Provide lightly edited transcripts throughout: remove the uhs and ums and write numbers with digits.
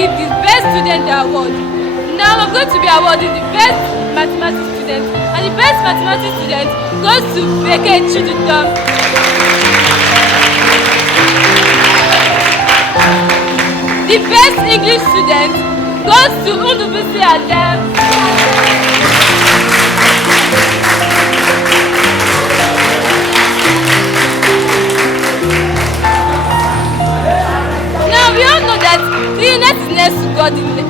give the best student the award. Now I'm going to be awarding the best mathematics student, and the best mathematics student goes to Beke Chidudom. The best English student goes to Madubueze Adam. Now we all know that cleanliness is next to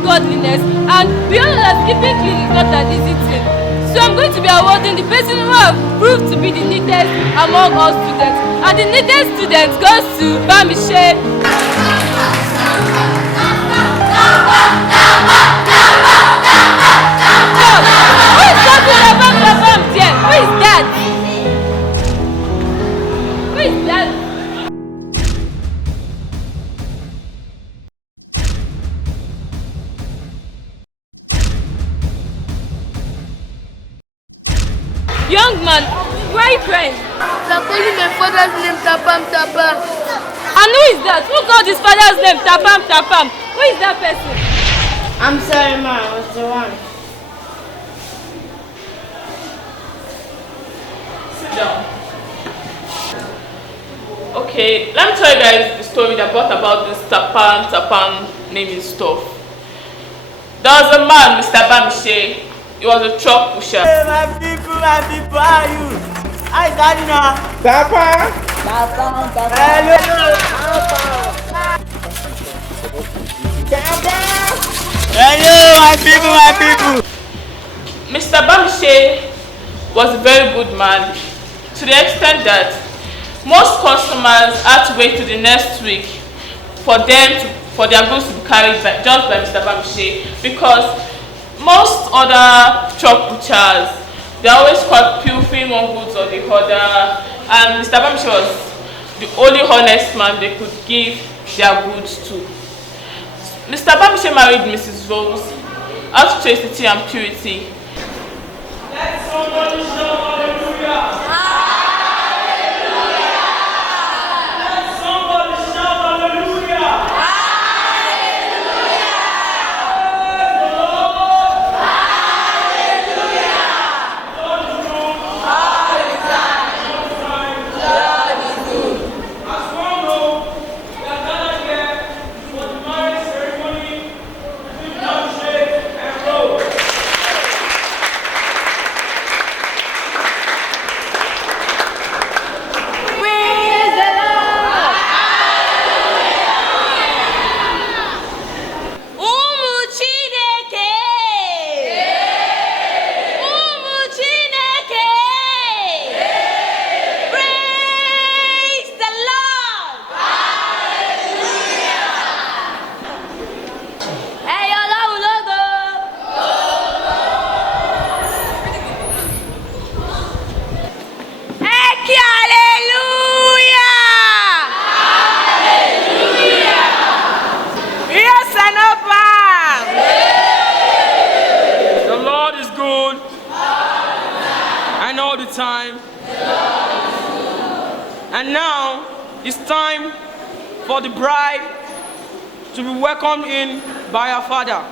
godliness, and we all know that keeping clean is not an easy thing. So I'm going to be awarding the person who have proved to be the neatest among all students, and the neatest student goes to Bamishe. Young man, why are you crying? They're calling my father's name Tapam Tapam. And who is that? Who called his father's name Tapam Tapam? Who is that person? I'm sorry, ma. I was the one. Sit down. Okay, let me tell you guys the story that brought about this Tapam naming stuff. There was a man, Mr. Bamishe. He was a truck pusher. Hey, my people, how are you? Hi, Gardener. Papa. Hello. Hello, my people. Mr. Bamishe was a very good man, to the extent that most customers had to wait till the next week for their goods to be carried just by Mr. Bamishe, because most other truck butchers, they always caught pilfering one goods or the other, and Mr. Bamishe was the only honest man they could give their goods to. Mr. Bamishe married Mrs. Rose out of chastity and purity. Let somebody shout hallelujah. Let somebody shout hallelujah. All the time. And now it's time for the bride to be welcomed in by her father.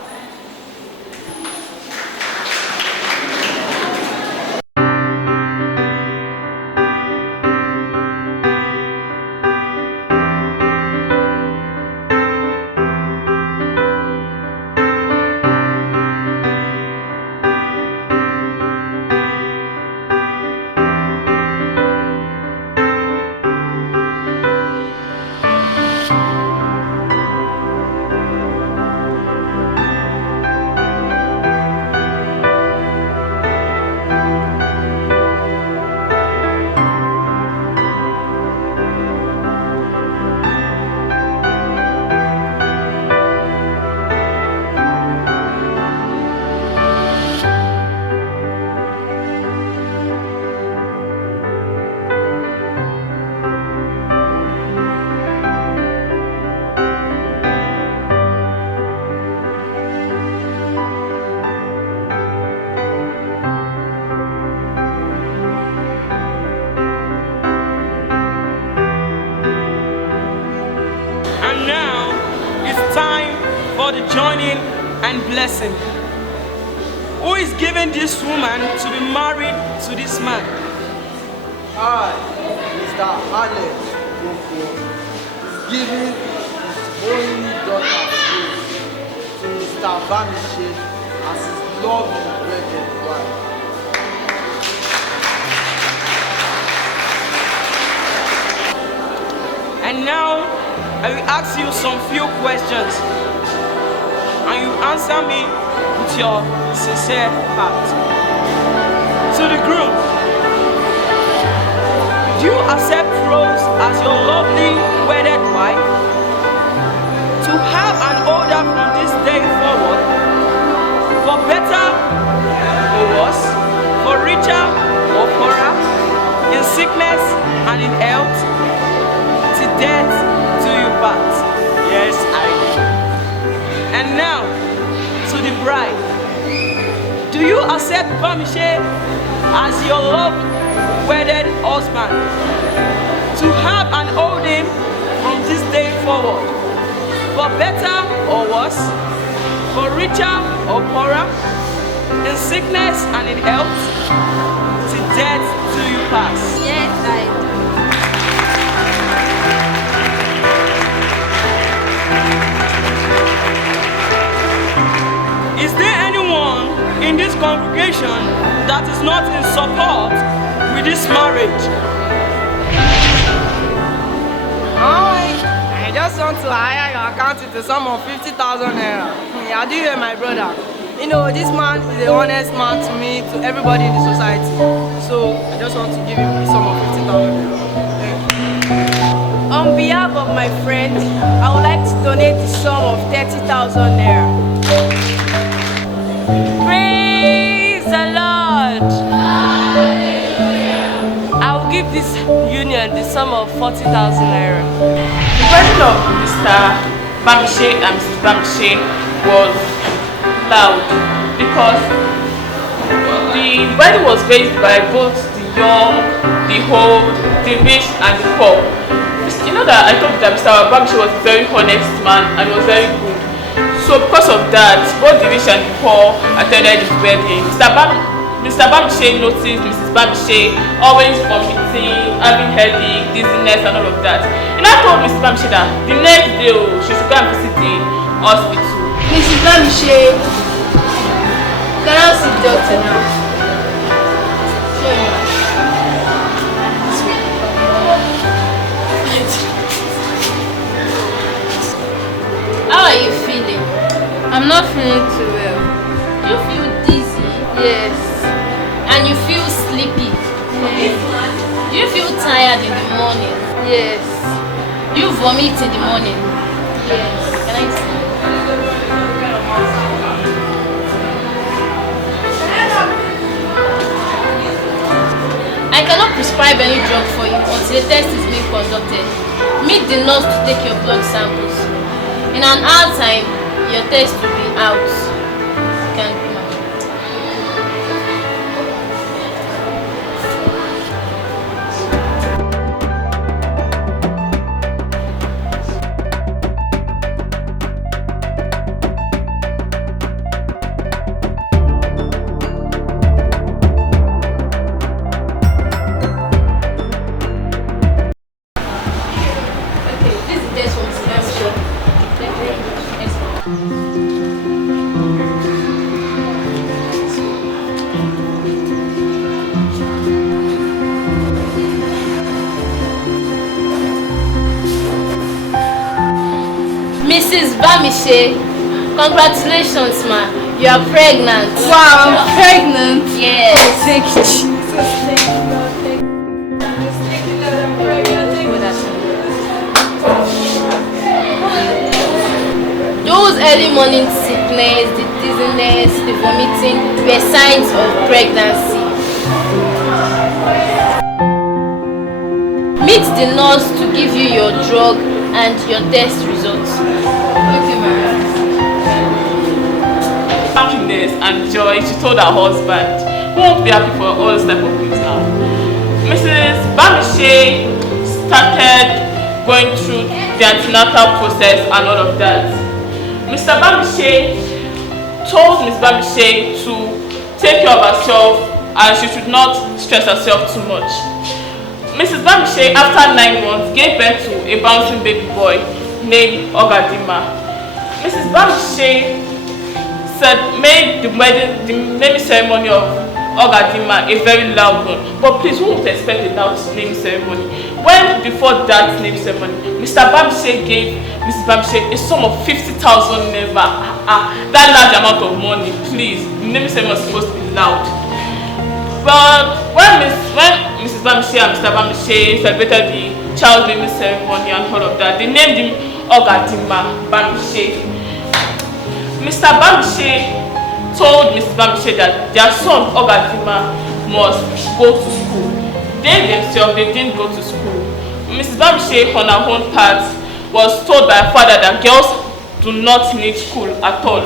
for the joining and blessing. Who is giving this woman to be married to this man? I, Mr. Alex Boko, is giving his only daughter to Mr. Bamishe as his loving wedded wife. And now, I will ask you some few questions, and you answer me with your sincere heart. To the groom, do you accept Rose as your lovely wedded wife? To have an order from this day forward, for better or worse, for richer or poorer, in sickness and in health, till death do you part? Yes, I do. And now, to the bride. Do you accept Bamishe as your loved wedded husband? To have and hold him from this day forward, for better or worse, for richer or poorer, in sickness and in health, till death do you pass? Yes, I do. Is there anyone in this congregation that is not in support with this marriage? I just want to hire your account with a sum of 50,000 naira. I do hear my brother. You know, this man is an honest man to me, to everybody in the society. So I just want to give him a sum of 50,000 naira. On behalf of my friend, I would like to donate the sum of 30,000 naira. Praise the Lord. I will give this union the sum of 40,000 naira. The wedding of Mr. Bamishe and Mrs. Bamishe was loud because the wedding was raised by both the young, the old, the rich and the poor. You know that I told you that Mr. Bamishe was a very honest man and was very good. So because of that, both the rich and the poor attended his wedding. Mr. Bamishe noticed Mrs. Bamishe always vomiting, having headache, dizziness and all of that. And I told Mrs. Bamishe that the next day she should go and visit the hospital. Mrs. Bamishe, can I see the doctor now? Show him. How are you feeling? I'm not feeling too well. You feel dizzy? Yes. And you feel sleepy? Yes. Do you feel tired in the morning? Yes. Do you vomit in the morning? Yes. Can I see? I cannot prescribe any drug for you until the test is being conducted. Meet the nurse to take your blood samples. In an hour time, your test will be out. You can be my Mrs. Bamishe, congratulations, ma. You are pregnant. Wow, I'm pregnant. Yes. Thank you, Jesus. Thank you, Lord. Thank you. Thank you, Lord. I'm pregnant. Thank you. Those early morning sickness, the dizziness, the vomiting were signs of pregnancy. Meet the nurse to give you your drug and your test results. Okay, ma'am. Happiness and joy, she told her husband, who won't be happy for all this type of things now. Mrs. Bamishe started going through the antenatal process and all of that. Mr. Bamishe told Miss Bamishe to take care of herself and she should not stress herself too much. Mrs. Bamishe, after 9 months, gave birth to a bouncing baby boy named Ogadima. Mrs. Bamishe made the naming ceremony of Ogadima a very loud one. But please, who would expect a loud naming ceremony? When before that naming ceremony, Mr. Bamishe gave Mrs. Bamishe a sum of 50,000 naira. That large amount of money, please. The naming ceremony was supposed to be loud. But when Mrs. Bamishe and Mr. Bamishe celebrated the child naming ceremony and all of that, they named him Ogadima Bamishe. Mr. Bamishe told Mrs. Bamishe that their son Ogadima must go to school. They themselves, they didn't go to school. Mrs. Bamishe, on her own part, was told by her father that girls do not need school at all.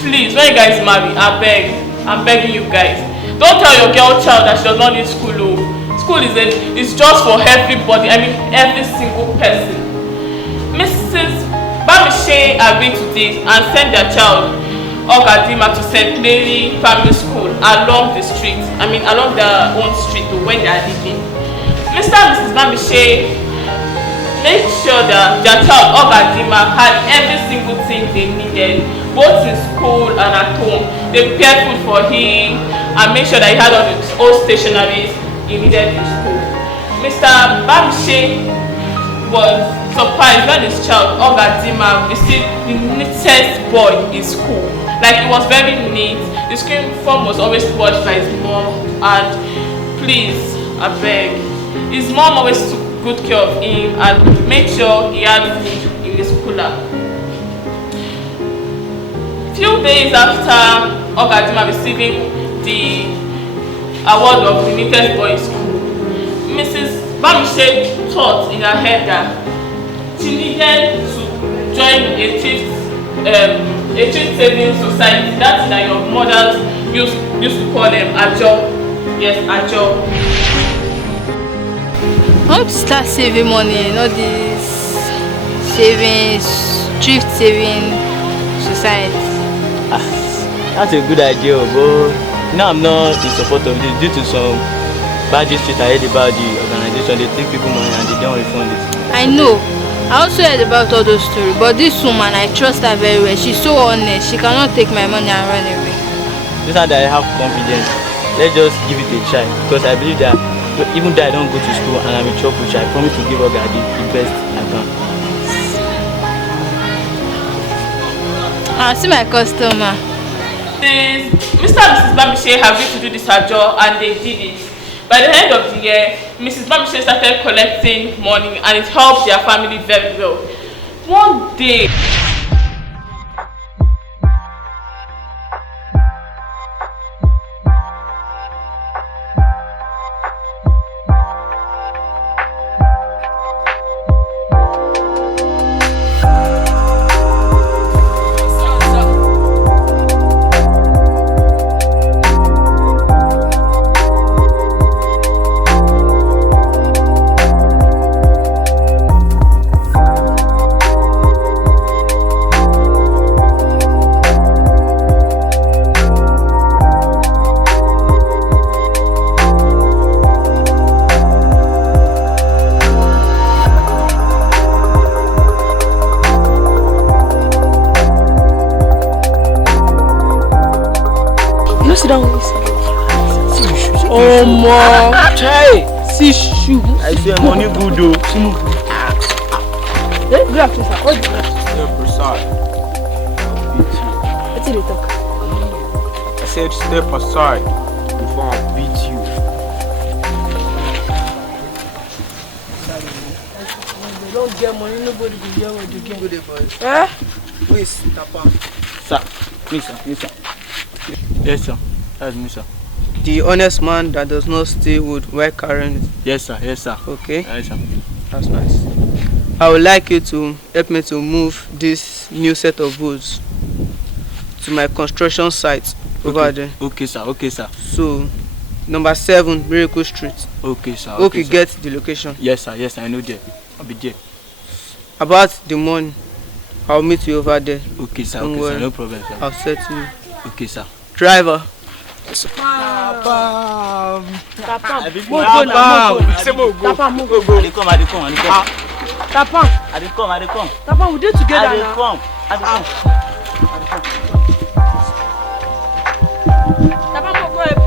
Please, when you guys marry, I'm begging you guys, don't tell your girl child that she does not need school. School is just for everybody. I mean, every single person. Mrs. Bamishe agreed to this and sent their child Ogadima to St. Mary Primary School along the street. I mean, along their own street to where they are living. Mr. and Mrs. Bamishe made sure that their child Ogadima had every single thing they needed, both in school and at home. They prepared food for him and made sure that he had all his old stationery he needed in school. Mr. Bamishe was surprised when his child Ogadima received the neatest boy in school. Like, it was very neat. The school uniform was always washed by his mom, and please, I beg, his mom always took good care of him and made sure he had food in his cooler. Few days after Ogadima receiving the award of the neatest boy in school, Mrs. Bamishe thought in her head that she needed to join a thrift saving society. That's that your mothers used to call them ajo. Yes, ajo. I want to start saving money, not this thrift saving society. That's a good idea, but I'm not in support of this due to some bad history I heard about the organization. They take people money and they don't refund it. I know. I also heard about all those stories, but this woman, I trust her very well. She's so honest. She cannot take my money and run away. This time that I have confidence, let's just give it a try, because I believe that even though I don't go to school and I'm in trouble, I promise to give Ogadi the best I can. See my customer. Mr. and Mrs. Bamishe agreed to do this ajo and they did it. By the end of the year, Mrs. Bamishe started collecting money and it helped their family very well. One day, sit down with this. Oh my! Chai! See shoe. I swear money good though. Good afternoon, sir. What's the Step aside. What's the talk? I said step aside before I beat you. They don't get money, nobody can get what you get. Good boys. Eh? Please, Tapa. Sir, please, sir. Yes, sir. That's me, sir. The honest man that does not steal wood while carrying it. Yes, sir. Yes, sir. Okay. Yes, sir. That's nice. I would like you to help me to move this new set of woods to my construction site over there. Okay, sir. Okay, sir. So, number 7, Miracle Street. Okay, sir. Okay, sir. Get the location. Yes, sir. Yes, I know there. I'll be there. About the money, I'll meet you over there. Okay, sir. Don't Okay, worry. sir. No problem, sir. I'll set you. Okay, sir. Driver. Tapam. I dey come. Tapam. I dey come. Tapam, we did together I dey now. come. Tapam, go help you.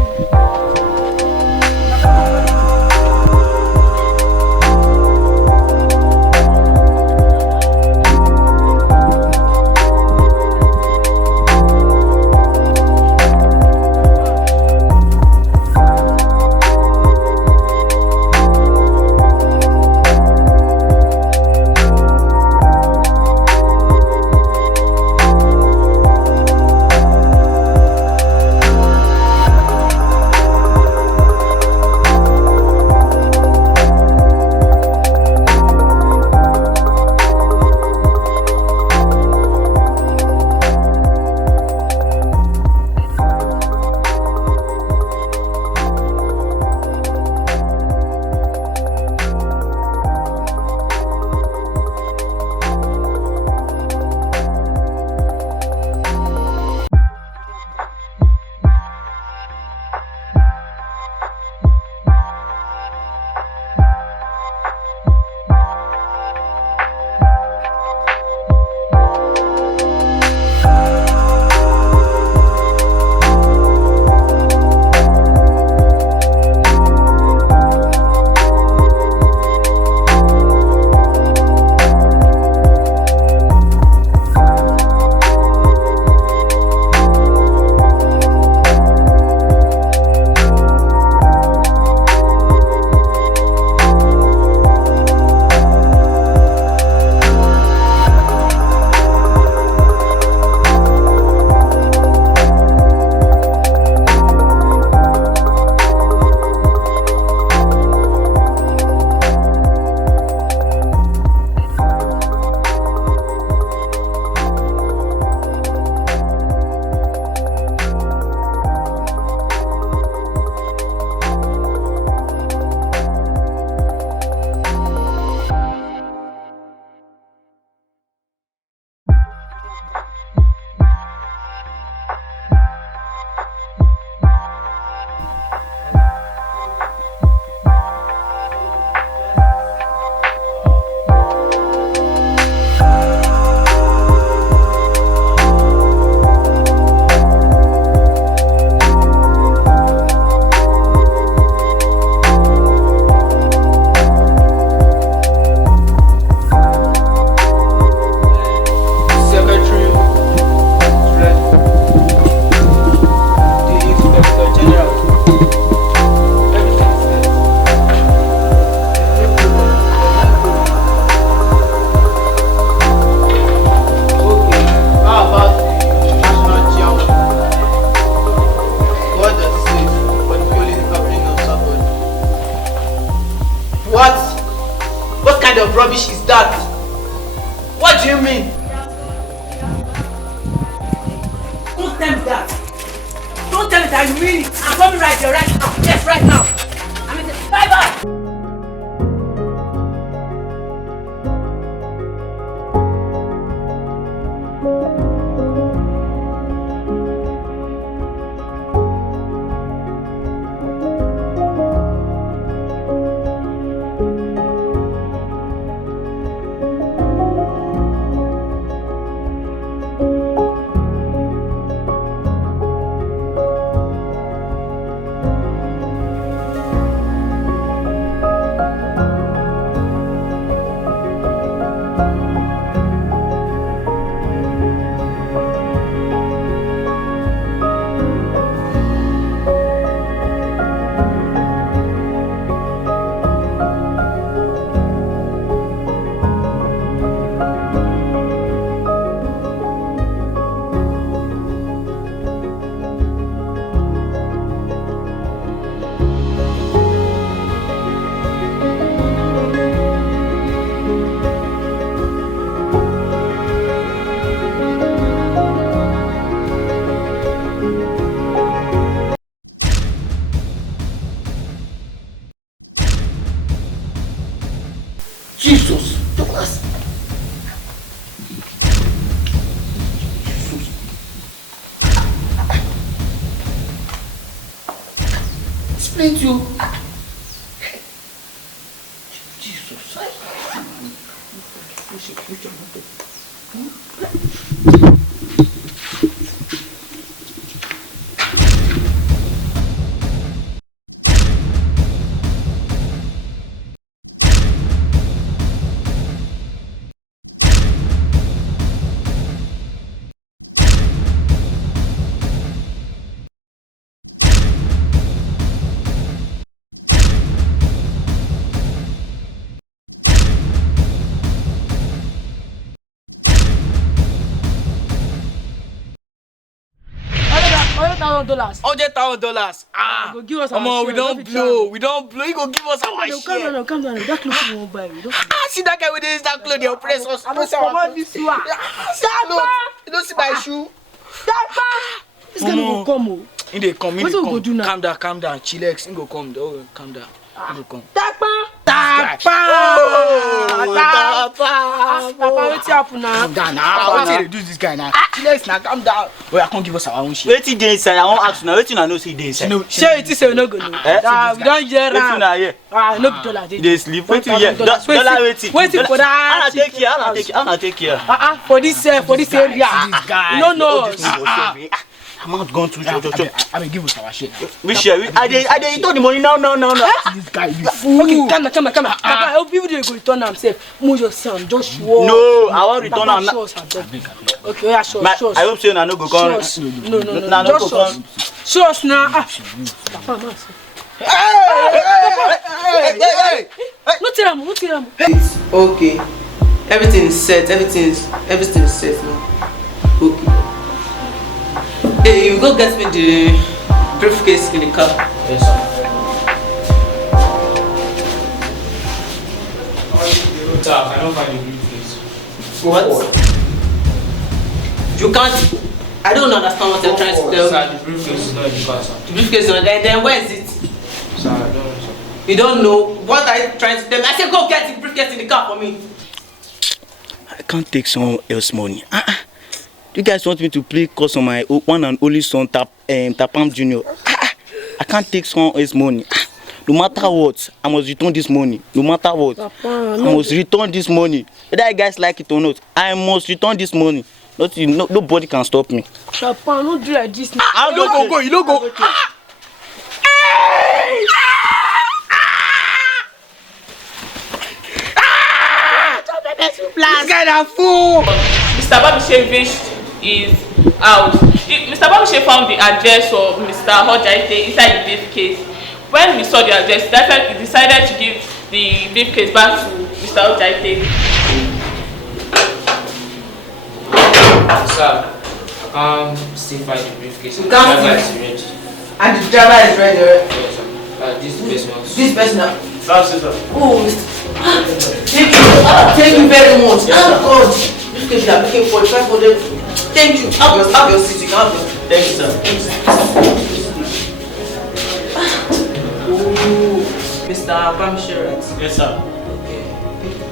kind of rubbish is that? What do you mean? Don't tell me that. Don't tell me that you mean it. I'm coming right here, right now. Yes, right now. I'm in the driver. explain to you. Jesus. $100,000. $100,000. Ah, Go give us come our on, we share, don't don't blow. be We don't blow. He go give us our share. Calm down. That clothes you won't buy. We don't. Ah, see that guy with his that clothes, they oppress us. I don't come on this one. See clothes. You don't see my shoe. This guy will come. Oh. He dey come. What we go do now? Calm down. Chillax. He go come. Oh, calm down. He go come. Tapa. Papa, what's happen now? Calm down now. What you do this guy now? Chillax now. Calm down. Oh, I can't give us our own shit. Wetin dey inside? I wan ask you now. Wetin I know say dey inside? Share it. Say we no go know. We don't hear Wetin na here? no be dollar. Dey sleep. Wetin here? Dollar wetin? Waiting for that. I'll take care. For this area. You know. I'm not going to I mean, give us our shit. We share. I dey told the money now. This guy, you fool. Okay, come on. Papa, I hope people go return himself. Move your son, just show. No, I want return am now. Okay, yeah, sure. I hope say una no go come. No, just show. Show us now. Papa, man. Hey! No tell him. It's okay. Everything is set. Everything is set now. Okay. Hey, you go get me the briefcase in the car. Yes, sir. I don't find the briefcase. What? You can't. I don't understand what you're trying to tell me. Sir, the briefcase is not in the car, sir. The briefcase is not there. Then where is it? Sir, I don't know, sir. You don't know. What are you trying to tell me? I said go get the briefcase in the car for me. I can't take someone else's money. You guys want me to play cause on my one and only son Tapam Junior. I can't take someone else's money. No matter what, I must return this money. No matter what, I must return this money. Whether you guys like it or not, I must return this money. Nobody can stop me. Papa, don't do like this. I don't go. You don't go. This guy is a fool. Mr. Babishe reached his house. Mr. Babishe found the address of Mr. Hojaite inside the briefcase. When he saw the address, he decided to give the briefcase back to Mr. Hojaite. Sir, I can't still find the briefcase. You can't The driver see is ready. And the driver is ready. Yes, sir. This person. This person. That's it, sir. Oh, thank you. Thank you very much. Oh God. This case you are paying 4,500. Thank you. Have your seat. You can have your. Thank you, sir. Oh, Mr. Bamishe, right? Yes, sir. Okay.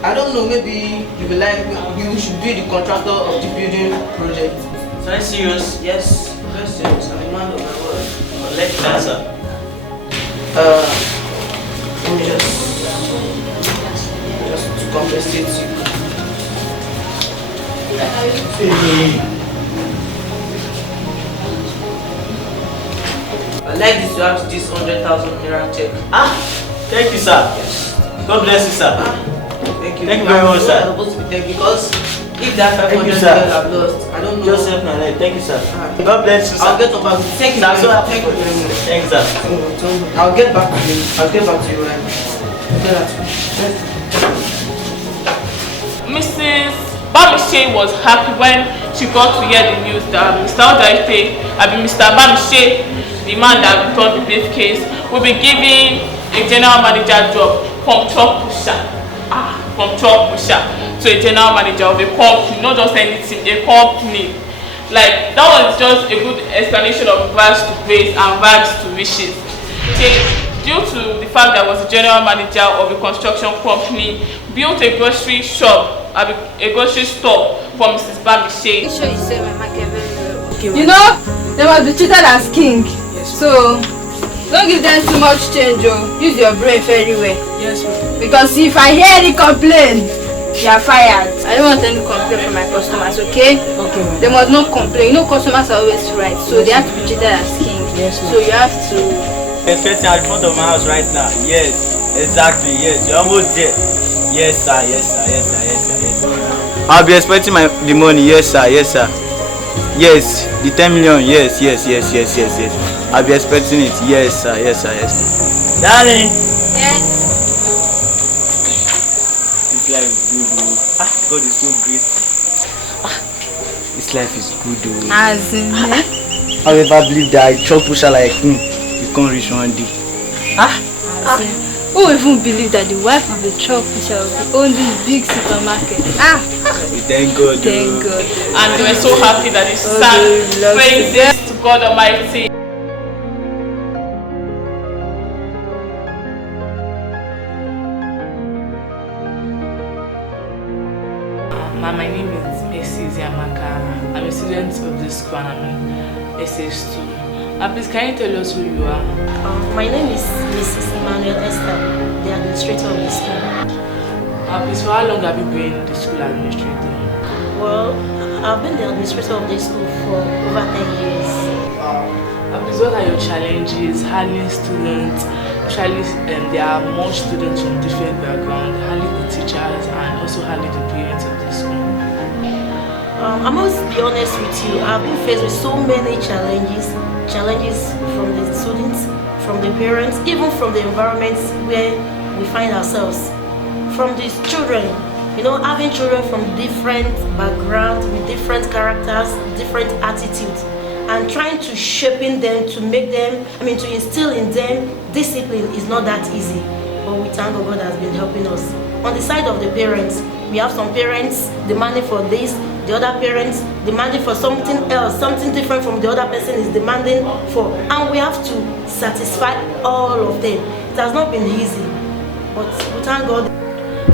I don't know. Maybe you will like. You should be the contractor of the building project. So are you serious? Yes. Very serious. I'm a man of my word. Well, let's answer. Let me just to compensate you. I like this to have this 100,000 naira check. Thank you, sir. Yes. God bless you, sir. Thank you. Thank you very much, sir. I'm supposed to be thanked because if that 500 you, sir. I've lost, I don't know. Just help my life. Thank you, sir. God bless you, sir. I'll get back. Thank you. I'm so happy. Thank you very much. Thanks, sir. I'll get back to you. I'll get back to you right now. Okay, that's Mrs. Babishe was happy when she got to hear the news that Mr. Hojaite, Mr. Babishe, the man that returned the briefcase, will be giving a general manager job from truck pusher to a general manager of a company, not just anything, a company. Like, that was just a good explanation of rags to grace and rags to riches. Due to the fact that I was a general manager of a construction company, built a grocery shop, a grocery store for Mrs. Babishe. Sure you say my market very well. You know, they must be treated as king. So Don't give them too much change, oh. Use your brain very well. Yes, ma'am. Because if I hear any complaint, you are fired. I don't want any complaint from my customers, okay? Okay, ma'am. They must not complain. You know customers are always right, so they have to be treated as king. Yes, ma'am. So you have to... Expecting at the front of my house right now. Yes, exactly. Yes, you're almost there. Yes, sir. Yes, sir. Yes, sir. Yes, sir. Yes, sir. I'll be expecting the money. Yes, sir. Yes, sir. Yes, the 10 million. Yes, yes, yes, yes, yes, yes. I'll be expecting it. Yes, sir. Yes, sir. Yes. Darling. Yes. This life is good, oh. Ah, God is so great. Ah, this life is good, oh. As in, I will never believe that I chop pusher like you can't reach one day. as in. Who even believe that the wife of a truck pusher will own this big supermarket? We thank God. Thank God. And we were so happy that you Oh, sang we love praises to God Almighty. My name is Mrs. Yamaka. I'm a student of this school and I'm in SS2. Please, can you tell us who you are? My name is Mrs. Emmanuel Esther, the administrator of the school. Please, for how long have you been the school administrator? Well, I've been the administrator of this school for over 10 years. Please, what are your challenges handling students? Actually, there are more students from different backgrounds, handling the teachers and also handling the parents of the school. I must be honest with you, I've been faced with so many challenges from the students, from the parents, even from the environments where we find ourselves. From these children, you know, having children from different backgrounds, with different characters, different attitudes, and trying to shaping them, to make them, to instill in them discipline is not that easy. But we thank God has been helping us. On the side of the parents, we have some parents demanding for this, the other parents demanding for something else, something different from the other person is demanding for, and we have to satisfy all of them. It has not been easy, but we thank God.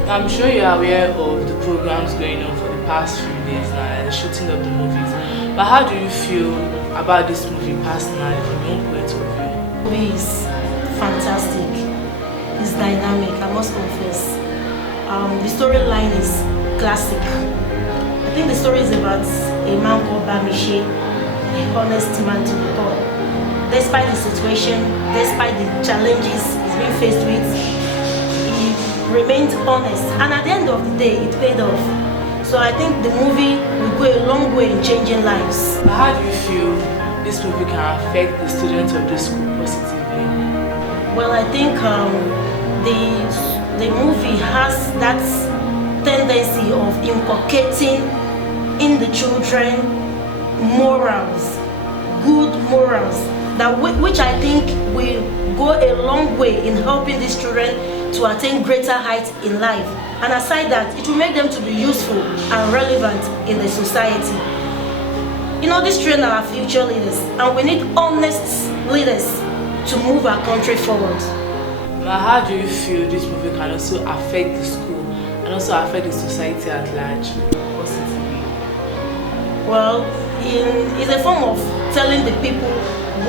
I'm sure you are aware of the programs going on for the past few days now and the shooting of the movies. But how do you feel about this movie personally from your own point of view? The movie is fantastic. It's dynamic, I must confess. The storyline is classic. I think the story is about a man called Bamishe, a honest man to the core. Despite the situation, despite the challenges he's being faced with, he remained honest. And at the end of the day, it paid off. So I think the movie will go a long way in changing lives. But how do you feel this movie can affect the students of the school positively? Well, I think the movie has that tendency of inculcating in the children morals, good morals, which I think will go a long way in helping these children to attain greater heights in life. And aside that, it will make them to be useful and relevant in the society. You know, these children are our future leaders, and we need honest leaders to move our country forward. But how do you feel this movie can also affect the school and also affect the society at large positively? Well, it's a form of telling the people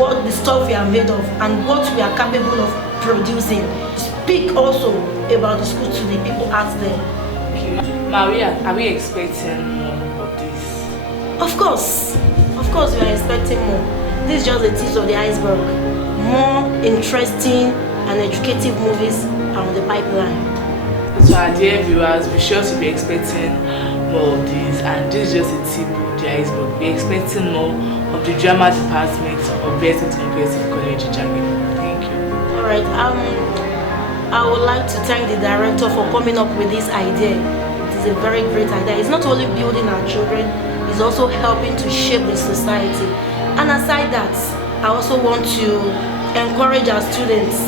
what the stuff we are made of and what we are capable of producing. Speak also about the school to the people out there. Okay. Are we expecting more of this? Of course we are expecting more. This is just the tip of the iceberg. More interesting and educative movies are on the pipeline. So our dear viewers, be sure to be expecting more of these, and this is just a tip of the iceberg. Be expecting more of the drama department of Bestgift Comprehensive College Jaggi. Thank you. Alright, I would like to thank the director for coming up with this idea. It is a very great idea. It's not only building our children, it's also helping to shape the society. And aside that, I also want to encourage our students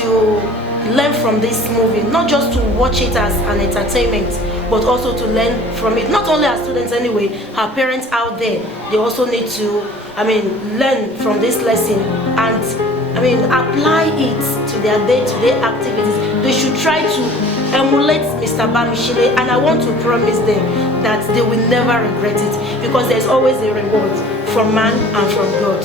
to learn from this movie, not just to watch it as an entertainment, but also to learn from it. Not only our students anyway, our parents out there, they also need to, learn from this lesson and, apply it to their day-to-day activities. They should try to emulate Mr. Bamishile, and I want to promise them that they will never regret it, because there's always a reward from man and from God.